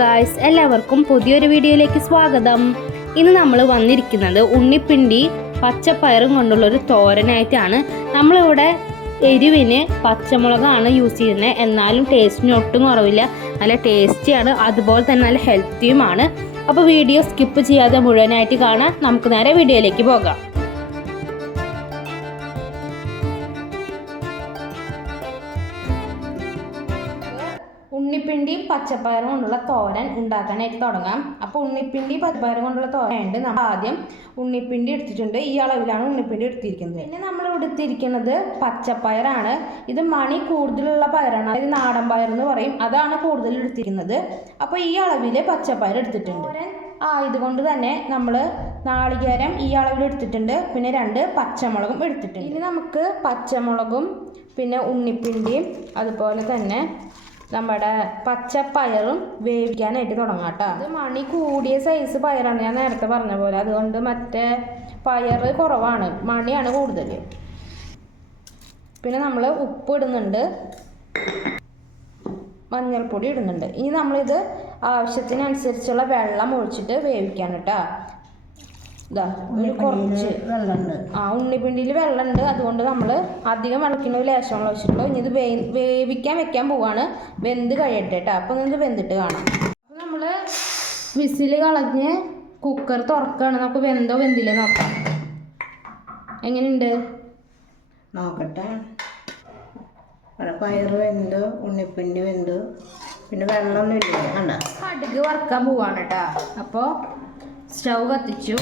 Guys എല്ലാവർക്കും പുതിയൊരു വീഡിയോയിലേക്ക് സ്വാഗതം. ഇന്ന് നമ്മൾ വന്നിരിക്കുന്നത് ഉണ്ണിപ്പിണ്ടി പച്ചപ്പയറും കൊണ്ടുള്ള ഒരു തോരനായിട്ടാണ്. നമ്മളിവിടെ എരിവിന് പച്ചമുളകാണ് യൂസ് ചെയ്യുന്നത് എന്നാലും ടേസ്റ്റിന് ഒട്ടും കുറവില്ല. നല്ല ടേസ്റ്റിയാണ് അതുപോലെ തന്നെ നല്ല ഹെൽത്തിയുമാണ് അപ്പോൾ വീഡിയോ സ്കിപ്പ് ചെയ്യാതെ മുഴുവനായിട്ട് കാണാൻ നമുക്ക് നേരെ വീഡിയോയിലേക്ക് പോകാം. ഉണ്ണിപ്പിണ്ടിയും പച്ചപ്പയറും കൊണ്ടുള്ള തോരൻ ഉണ്ടാക്കാനായിട്ട് തുടങ്ങാം. അപ്പോൾ ഉണ്ണിപ്പിണ്ടി പച്ചപ്പയറും കൊണ്ടുള്ള തോരൻ ഉണ്ട് നമ്മൾ ആദ്യം ഉണ്ണിപ്പിണ്ടി എടുത്തിട്ടുണ്ട്. ഈ അളവിലാണ് ഉണ്ണിപ്പിണ്ടി എടുത്തിരിക്കുന്നത്. പിന്നെ നമ്മൾ എടുത്തിരിക്കുന്നത് പച്ചപ്പയറാണ്. ഇത് മണി കൂടുതലുള്ള പയറാണ്. അതായത് നാടൻ പയർ എന്ന് പറയും. അതാണ് കൂടുതൽ എടുത്തിരിക്കുന്നത്. അപ്പോൾ ഈ അളവിൽ പച്ചപ്പയർ എടുത്തിട്ടുണ്ട്. തോരൻ ആയതുകൊണ്ട് തന്നെ നമ്മൾ നാളികേരം ഈ അളവിൽ എടുത്തിട്ടുണ്ട്. പിന്നെ രണ്ട് പച്ചമുളകും എടുത്തിട്ടുണ്ട്. ഇനി നമുക്ക് പച്ചമുളകും പിന്നെ ഉണ്ണിപ്പിണ്ടിയും അതുപോലെ തന്നെ നമ്മുടെ പയറും വേവിക്കാനായിട്ട് തുടങ്ങാം കേട്ടോ അത് മണി കൂടിയ സൈസ് പയറാണ് ഞാൻ നേരത്തെ പറഞ്ഞ പോലെ. അതുകൊണ്ട് മറ്റേ പയർ കുറവാണ്. മണിയാണ് കൂടുതൽ പിന്നെ നമ്മൾ ഉപ്പ് ഇടുന്നുണ്ട്. മഞ്ഞൾപ്പൊടി ഇടുന്നുണ്ട്. ഇനി നമ്മളിത് ആവശ്യത്തിനനുസരിച്ചുള്ള വെള്ളം ഒഴിച്ചിട്ട് വേവിക്കാൻ കേട്ടോ ഇതാ ഒരു കുറച്ച് വെള്ളമുണ്ട്. ആ ഉണ്ണിപ്പിണ്ടിയിൽ വെള്ളമുണ്ട്. അതുകൊണ്ട് നമ്മൾ അധികം വിളക്കിന് ഒരു ലേശം വെള്ളം വെച്ചിട്ടുള്ളൂ ഇനി ഇത് വേ വേവിക്കാൻ വെക്കാൻ പോവാണ്. വെന്ത് കഴിയട്ടെ കേട്ടോ അപ്പോൾ നിങ്ങൾക്ക് വെന്തിട്ട് കാണാം. അപ്പോൾ നമ്മൾ വിസിൽ കളഞ്ഞ് കുക്കർ തുറക്കുകയാണ് നമുക്ക് വെന്തോ വെന്തില്ലേ നോക്കാം. എങ്ങനെയുണ്ട്? നോക്കട്ടെ. പയറ് വെന്തു ഉണ്ണിപ്പിണ്ടി വെന്തു. പിന്നെ വെള്ളമൊന്നും ഇല്ല കണ്ട? കടുക് വറുക്കാൻ പോവാണ് കേട്ടോ അപ്പോൾ സ്റ്റൗ കത്തിച്ചു.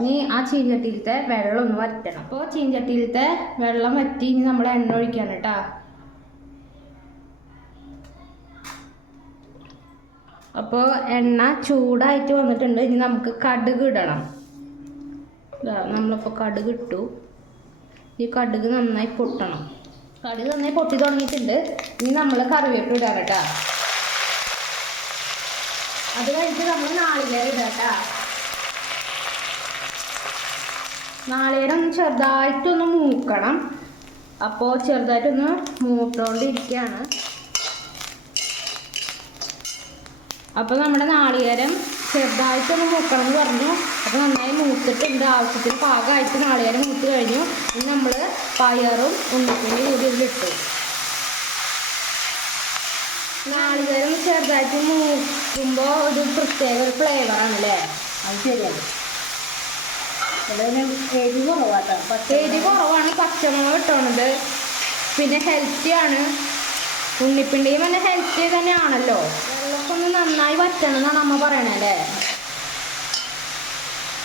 ഇനി ആ ചീഞ്ചട്ടിയിലത്തെ വെള്ളം ഒന്ന് വറ്റണം അപ്പോൾ ചീഞ്ചട്ടിയിലത്തെ വെള്ളം വറ്റി ഇനി നമ്മൾ എണ്ണ ഒഴിക്കാണ് കേട്ടോ. അപ്പോൾ എണ്ണ ചൂടായിട്ട് വന്നിട്ടുണ്ട്. ഇനി നമുക്ക് കടുക് ഇടണം. നമ്മളിപ്പോൾ കടുക് ഇട്ടു. ഈ കടുക് നന്നായി പൊട്ടണം. കടുക് നന്നായി പൊട്ടി തുടങ്ങിയിട്ടുണ്ട്. ഇനി നമ്മൾ കറിവേപ്പില ഇടാം കേട്ടോ. അത് കഴിഞ്ഞിട്ട് നമ്മൾ നാളികേരം ഇടാം കേട്ടോ നാളികേരം ചെറുതായിട്ടൊന്ന് മൂക്കണം. അപ്പോൾ ചെറുതായിട്ടൊന്ന് മൂത്തോണ്ടിരിക്കുകയാണ് അപ്പോൾ നമ്മുടെ നാളികേരം ചെറുതായിട്ടൊന്ന് മൂക്കണം എന്ന് പറഞ്ഞു. അപ്പോൾ നന്നായി മൂത്തിട്ടുണ്ട്. ആവശ്യത്തിന് പാകമായിട്ട് നാളികേരം മൂത്ത് കഴിഞ്ഞു. ഇനി നമ്മൾ പയറും ഉണ്ണിപ്പിണ്ടി കൂടി ഇതിലിട്ടു. നാളികേരം ചെറുതായിട്ട് മൂക്കുമ്പോൾ ഒരു പ്രത്യേക ഒരു ഫ്ലേവറാണ് അല്ലേ അത് ശരിയാണ്. എരി കുറവാട്ടോ. എരി കുറവാണ്. പച്ചമുളക് ഇട്ടോണത്. പിന്നെ ഹെൽത്തി ആണ്. ഉണ്ണിപ്പിണ്ടിയും നല്ല ഹെൽത്തി തന്നെയാണല്ലോ. വെള്ളമൊക്കെ ഒന്ന് നന്നായി വറ്റണം എന്നാണ് അമ്മ പറയണല്ലേ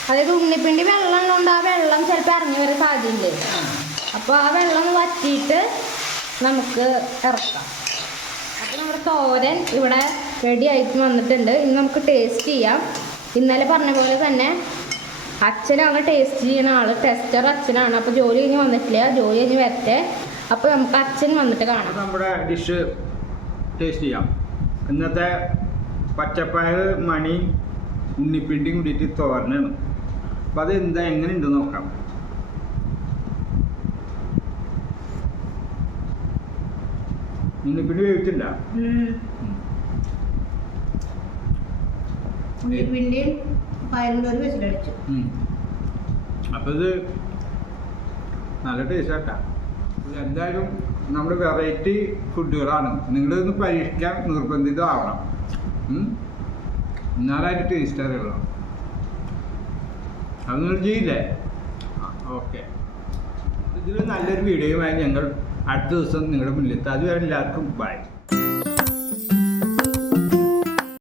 അതായത് ഉണ്ണിപ്പിണ്ടി വെള്ളം ഉള്ളതുകൊണ്ട് ആ വെള്ളം ചിലപ്പോൾ ഇറങ്ങി വരാൻ സാധ്യതയുണ്ട് അപ്പോൾ ആ വെള്ളം ഒന്ന് വറ്റിയിട്ട് നമുക്ക് ഇറക്കാം നമ്മുടെ തോരൻ ഇവിടെ റെഡി ആയിട്ട് വന്നിട്ടുണ്ട്. ഇനി നമുക്ക് ടേസ്റ്റ് ചെയ്യാം. ഇന്നലെ പറഞ്ഞ പോലെ തന്നെ അച്ഛനാണ് ടേസ്റ്റ് ചെയ്യണ ആൾ. ടെസ്റ്റർ അച്ഛനാണ്. അപ്പോൾ ജോലി കഴിഞ്ഞ് വന്നിട്ടില്ല. ജോലി കഴിഞ്ഞ് വരട്ടെ. അപ്പോൾ നമുക്ക് അച്ഛൻ വന്നിട്ട് കാണാം. നമ്മുടെ ഡിഷ് ടേസ്റ്റ് ചെയ്യാം. ഇന്നത്തെ പച്ചപ്പയർ മണി ഉണ്ണിപ്പിണ്ടിയും കൂടിയിട്ട് തോരനാണ്. അപ്പോൾ അത് എന്താ എങ്ങനെയുണ്ട് നോക്കാം. ഒരു വിസിലടിച്ചു അപ്പം ഇത് നല്ല ടേസ്റ്റ് ആട്ടാ. എന്തായാലും നമ്മൾ വെറൈറ്റി ഫുഡുകളാണ്. നിങ്ങളിതൊന്ന് പരീക്ഷിക്കാൻ നിർബന്ധിതമാവണം. എന്നാലായിട്ട് ടേസ്റ്റ് അറിയണം അത് നിങ്ങൾ ചെയ്യില്ലേ? ഓക്കെ ഇതിൽ നല്ലൊരു വീഡിയോയുമായി ഞങ്ങൾ അടുത്ത ദിവസം നിങ്ങളുടെ മുന്നിലെത്താം. അതുവരെ എല്ലാവർക്കും ബൈ